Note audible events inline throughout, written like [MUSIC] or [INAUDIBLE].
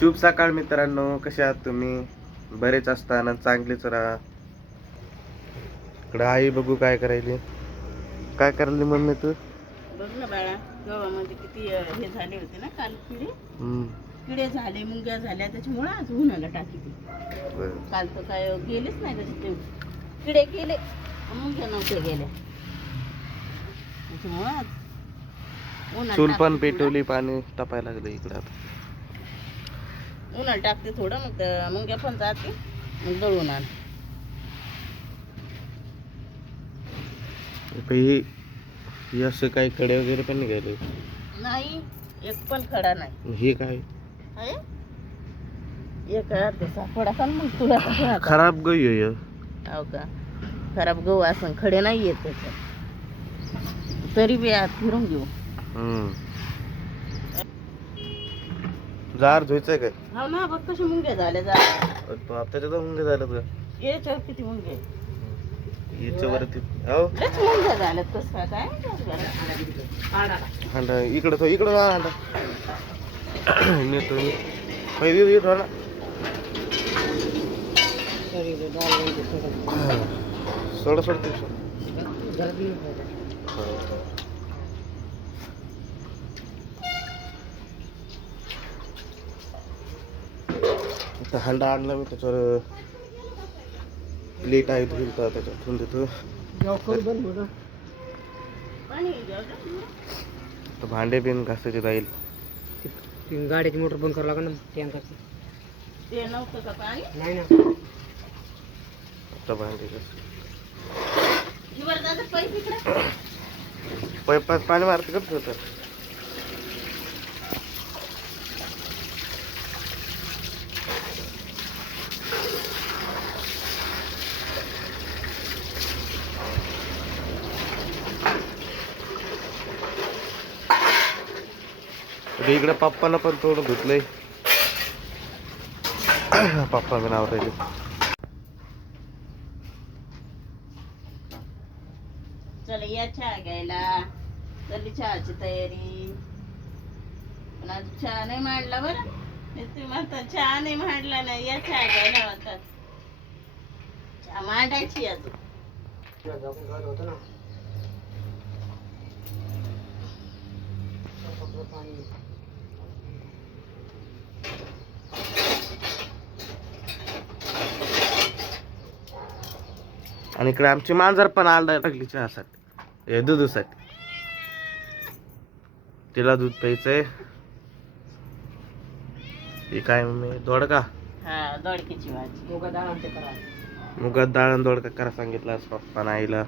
शुभ सकाळ मित्रांनो कसे आहात तुम्ही? बरेच असताना चांगलेच राहा. इकडं आई बघू काय करायली. काय करायली मम्मी तू? बघ ना बाळा गव्हामध्ये किती अं, हे झाले होते ना काल किडे? हम्म, किडे झाले मुंग्या झाल्या त्याच्यामुळे आज उन्हाला टाकी ती बरं. काल तर काय गेलेच नाही त्याचे ते. किडे गेले मुंग्या नव्हत्या गेल्या. त्याच्यामुळे आज चूल पण पेटवली पाणी तापायला लागलं इकडं आता. थोडं. उन्हात टाकते थोडं मग मुंग्या पण जाते मग दळून आण. ही ही असं काही कडे वगैरे पण निघाले. नाही एक पण खडा नाही. हे काय? आहे एक अर्धे सापडा का मग तुला? खराब गई आहे हो. का? खराब गहू असं खडे नाही येत तरी बी आत फिरून घेऊ. जार धुवायचंय काय? हो ना बघ कशी मुंग्या झाल्या जा त्याच्यात मुंगे झालं का याच्यावर किती हो. मुंग्या झाल्यात कसं काय? काय माहिती आज घरात. हांडा इकडं तो इकडं जा हांडा. नेतो [COUGHS] मी पहिले येतो ना. [COUGHS] सोडा आता हांडा आणला मी त्याच्यावर प्लेट आहे धुईल तर त्याच्यात ठेवून देतो. तर भांडे बिन घासायचे राहील. गाड्याची मोटर बंद करावं लागेल ना टँकरची. ते नव्हतं का पाणी नाही ना. आता भांडे घास इवर दादा पैसे इकडे. पैपात पाणी मारते का इकडे पप्पानं पण थोडं धुतलंय. [CLEARS THROAT] पप्पा मी नाव राहिले. चला या चहा घ्यायला. झाली चहाची तयारी. पण आज चहा नाही मांडला बरं. तुम्ही म्हणता चहा नाही मांडला नाही. या चहा घ्यायला म्हणतात चहा मांडायची अजून. होतं ना आणि इकडे आमची मांजर पण आलदा लागली चहासाठी. हे दुधासाठी. तिला दूध प्यायचंय. हे काय मम्मी दोडका? हा दोडकीची भाजी. दोघं डाळ आमचे करा मुगात डाळ आणि दोडका करा सांगितलं पप्पा आईला.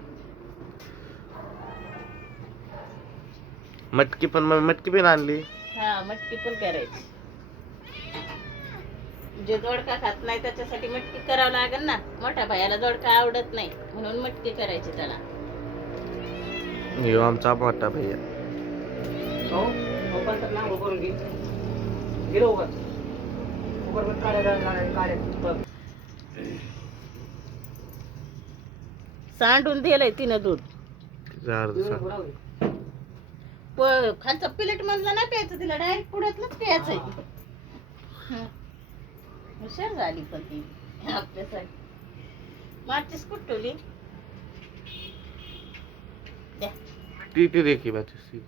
मटकी पण मग मटकी पण आणली. हा मटकी पण करायची. जे दोडका खात नाही त्याच्यासाठी मटकी करावं लागेल ना. मोठ्या भायाला दोडका आवडत नाही म्हणून मटकी करायची त्याला. आमचा मोठा भैया हो? ओपन तर लांब करून घे. गेलो ओपन ओपनमध्ये काढ्या काढ्या काढ्या सांडून दिलंय तिनं दूध. खालचा प्लेट मधला नाही प्यायचं तिला डायरेक्ट पुढ्यातलंच प्यायचंय. हुशार झाली पण ती आपल्यासाठी माचीस कुठवली द्या. ती ती रेखी बाती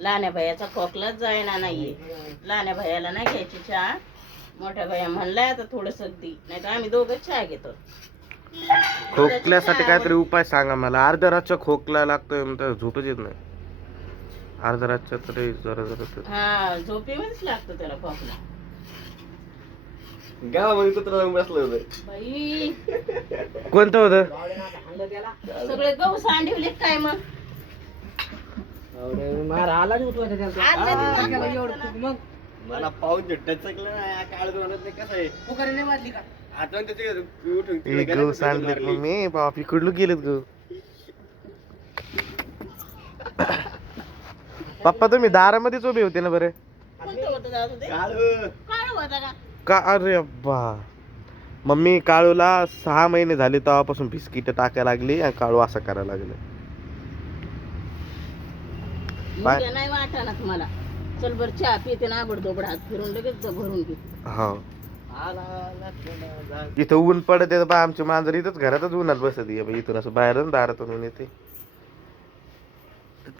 लहान्या भैयाचा खोकलाच जायना नाहीये. लहान्या भैयाला नाही घ्यायची चहा. मोठ्या भैया म्हणलाय आता थोडस दी. नाही तर आम्ही दोघं चहा घेतो. खोकल्यासाठी काहीतरी उपाय सांगा मला. अर्ध्या रातच्या खोकला लागतोय झोपच येत नाही. अर्ध्या रातच्या तरी जरा जरा तर- हा झोपेमध्येच लागतो त्याला खोकला. गावामध्ये कुत्रा जाऊन बसलं होतं. बाई. कोणतं होतं? सगळे गहू सांडवले काय मग? मारा आला नाही उठवायचा नाही. एवढं खूप मग. मला पाऊस टचकलं ना काळ म्हणत नाही कसं आहे? फुकारी नाही का? आठवण त्याचे उठून तिकडे गहू सांडलेत मारली. मम्मी बाप इकडलं गेलेत गहू. पप्पा तुम्ही दारामध्येच उभे होते ना बरे? का? का? अरे अब्बा. मम्मी काळूला सहा महिने झाले तेव्हापासून बिस्किट टाकायला लागली आणि काळू असं करायला लागले. नाही वाटणार मला चल बर चहा पिते ना हात फिरून लगेच भरून घे. हो. इथं ऊन पडत बा आमची मांजर इथंच घरातच उन्हात बसत बा इथून असं बाहेरून दारातून ऊन येते.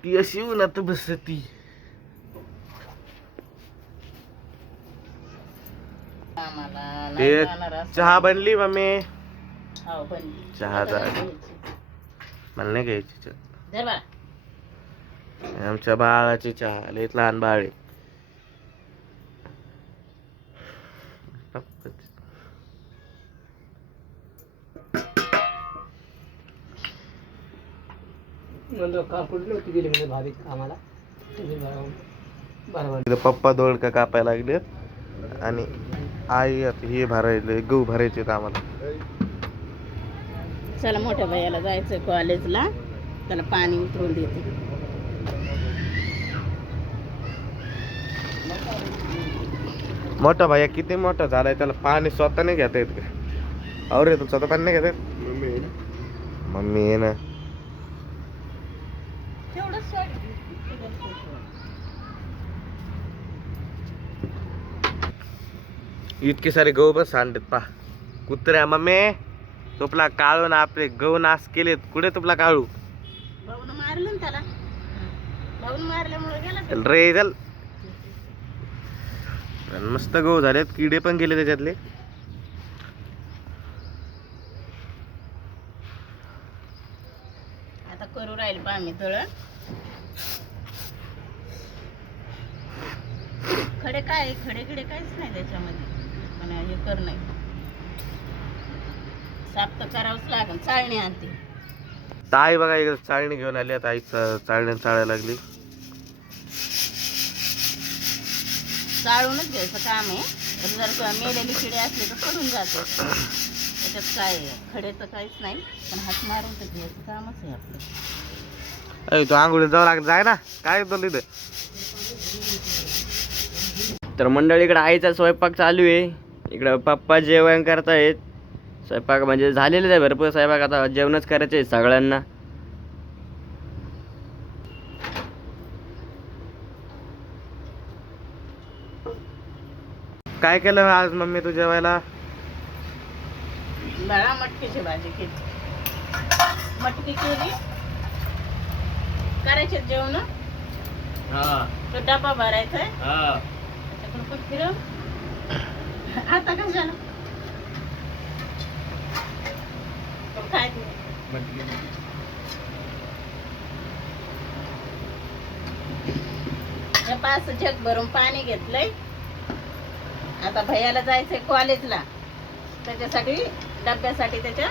ती अशी उन्हात बसती ते. चहा बनली मम्मी हो. चहा झाली. मला नाही घ्यायची. आमच्या बाळाची चहा लय लहान बाळ आहे म्हणलं का कुठली होती गेली म्हणजे कामाला बरोबर पप्पा दोडका कापायला लागले आणि आई आता हे भरायले गहू भरायचे आम्हाला. चला मोठ्या भैयाला जायचंय कॉलेजला त्याला पाणी उतरून देते. मोठा भाया किती मोठा झालाय त्याला पाणी स्वतः नाही घेता येत का? अरे तू स्वतः पाणी नाही घेता येत? मम्मी आहे ना? मम्मी आहे ना इतके सारे गहू पण सांडत पा कुत्र्या मम्मी तुपला काळून आपले गहू नाश केलेत. कुठे तुपला काळू? ना रे चल. मस्त गहू झालेत किडे पण गेले त्याच्यातले. आता करू राहील पा आम्ही तळ. खडे काय? खडे खडे काहीच नाही त्याच्यामध्ये. पण हे कर नाही. साफ तर करावंच लागेल. चाळणी आणते. ताई बघा इकडे चाळणी घेऊन आली आता. आई चा- चाळणी चाळायला लागली. चाळूनच घ्यायचं काम आहे. पण जर का मेलेली किडे असले तर पडून जातो. त्याच्यात काय आहे? खडे तर काहीच नाही. पण हात मारून तर घ्यायचं कामच आहे आपलं. तू आंघोळीत जावं लागत जाय ना. काय बोल इथं तर मंडळी इकडे आईचा स्वयंपाक चालू आहे. इकडं पप्पा जेवण करतायत. स्वयंपाक म्हणजे झालेलं आहे भरपूर स्वयंपाक आता जेवणच करायचे आहे सगळ्यांना. काय केलं आज मम्मी तू जेवायला? बाळा मटकीची भाजी केली. मटकी केली. करायचे जेवण? तो डबा भरायचा आहे. फिरव? आता कशाला तो काय? ते? हे पाच जग भरून पाणी घेतलंय. आता भैयाला जायचंय कॉलेजला त्याच्यासाठी डब्यासाठी त्याच्या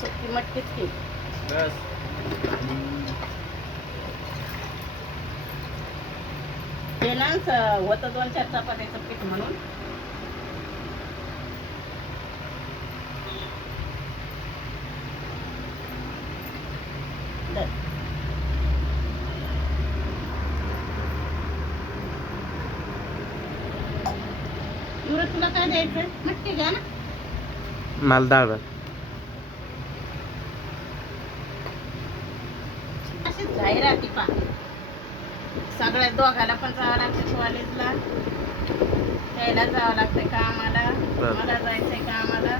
सुकी मटकीच केली ते ना होतं दोन चार चपात्याचं पीठ म्हणून धर. युवराज, तुला काय द्यायचं? मटकी घ्या ना. मला डाळ अशीच जाहिराती पा. सगळ्या दोघाला पण जावं लागतं कॉलेजला त्याला जावं लागतंय कामाला. बरं. मला जायचंय कामाला.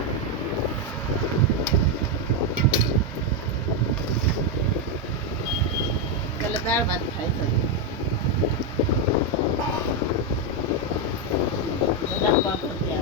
त्याला डाळ भात खायचं. 咱们不收钱。